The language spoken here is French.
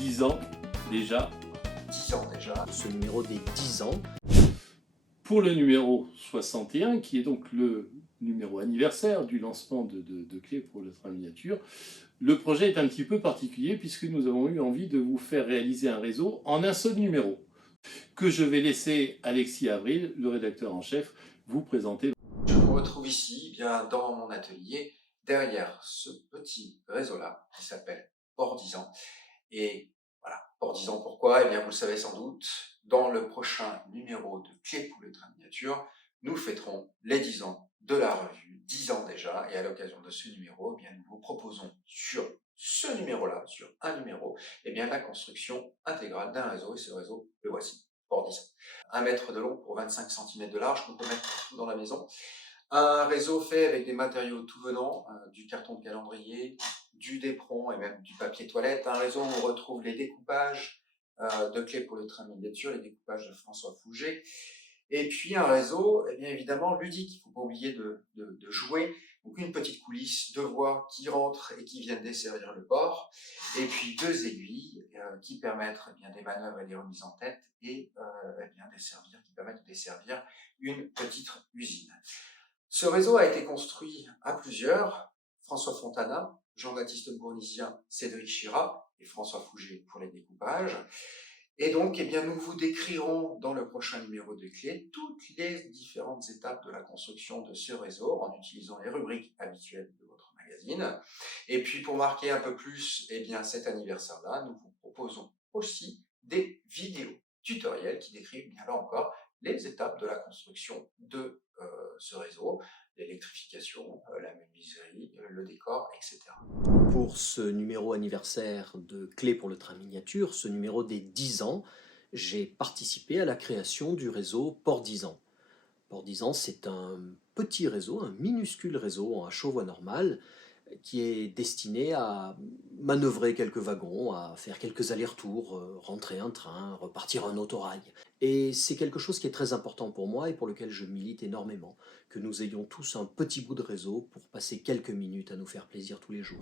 10 ans déjà. 10 ans déjà. Ce numéro des 10 ans. Pour le numéro 61, qui est donc le numéro anniversaire du lancement de Clés pour le train miniature, le projet est un petit peu particulier puisque nous avons eu envie de vous faire réaliser un réseau en un seul numéro, que je vais laisser Alexis Avril, le rédacteur en chef, vous présenter. Je vous retrouve ici, bien dans mon atelier, derrière ce petit réseau-là qui s'appelle Port-10 ans. Et voilà, Port-10 ans pourquoi? Eh bien, vous le savez sans doute, dans le prochain numéro de Clés pour le train miniature, nous fêterons les 10 ans de la revue, 10 ans déjà, et à l'occasion de ce numéro, eh bien, nous vous proposons sur ce numéro-là, sur un numéro, eh bien, la construction intégrale d'un réseau, et ce réseau, le voici, Port-10 ans. 1 mètre de long pour 25 cm de large qu'on peut mettre partout dans la maison. Un réseau fait avec des matériaux tout venants, du carton de calendrier, du d'éperon et même du papier toilette. Un réseau où on retrouve les découpages de Clés pour le train miniature, les découpages de François Fouget. Et puis un réseau, eh bien évidemment, ludique. Il ne faut pas oublier de jouer. Donc une petite coulisse, 2 voies qui rentrent et qui viennent desservir le port. Et puis 2 aiguilles qui permettent eh bien, des manœuvres et des remises en tête et eh bien, qui permettent de desservir une petite usine. Ce réseau a été construit à plusieurs, François Fontana, Jean-Baptiste Bournisien, Cédric Chira et François Fouget pour les découpages. Et donc, eh bien, nous vous décrirons dans le prochain numéro de Clés toutes les différentes étapes de la construction de ce réseau en utilisant les rubriques habituelles de votre magazine. Et puis, pour marquer un peu plus eh bien, cet anniversaire-là, nous vous proposons aussi des vidéos tutoriels qui décrivent bien là encore les étapes de la construction de ce réseau, l'électrification, la menuiserie, le décor, etc. Pour ce numéro anniversaire de Clés pour le train miniature, ce numéro des 10 ans, j'ai participé à la création du réseau Port-10 ans. Port-10 ans, c'est un petit réseau, un minuscule réseau en chaux-voie normale, qui est destiné à manœuvrer quelques wagons, à faire quelques allers-retours, rentrer un train, repartir un autorail. Et c'est quelque chose qui est très important pour moi et pour lequel je milite énormément, que nous ayons tous un petit bout de réseau pour passer quelques minutes à nous faire plaisir tous les jours.